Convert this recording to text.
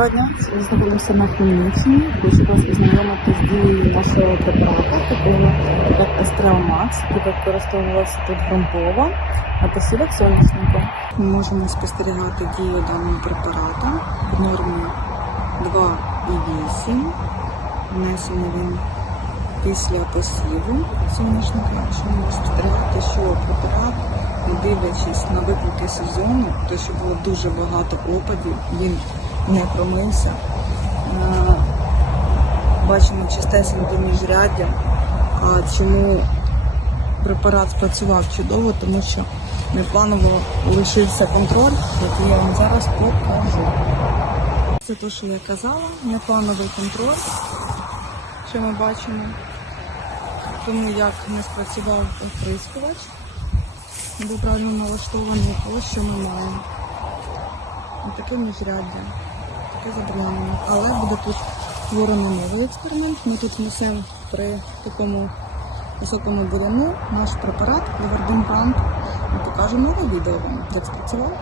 Доброго дня. Ми знаходимося на Хмельниччині. Хочу вас познайомити з дією нашого препарату, такого як Естреомакс, який використовувався тут грунтово, а посілок соняшнику. Ми можемо спостерігати дію даного препарату в нормі 2,8. Внесений він після посіву соняшника. Що ми можемо спостерігати, що препарат, не дивлячись на виклики сезону, то що було дуже багато опадів, він не промився. Е, Бачимо чистесеньке міжряддя. А чому препарат спрацював чудово, тому що непланово лишився контроль, який я вам зараз покажу. Це те, що я казала, неплановий контроль, що ми бачимо. Тому як не спрацював оприскувач, був правильно налаштований, ось що ми маємо. Ось таке міжряддя, таке заборонено. Але буде тут створено новий експеримент. Ми тут внесемо при такому високому буряну наш препарат Левердин Грант Ми покажемо нове відео вам, як спрацював.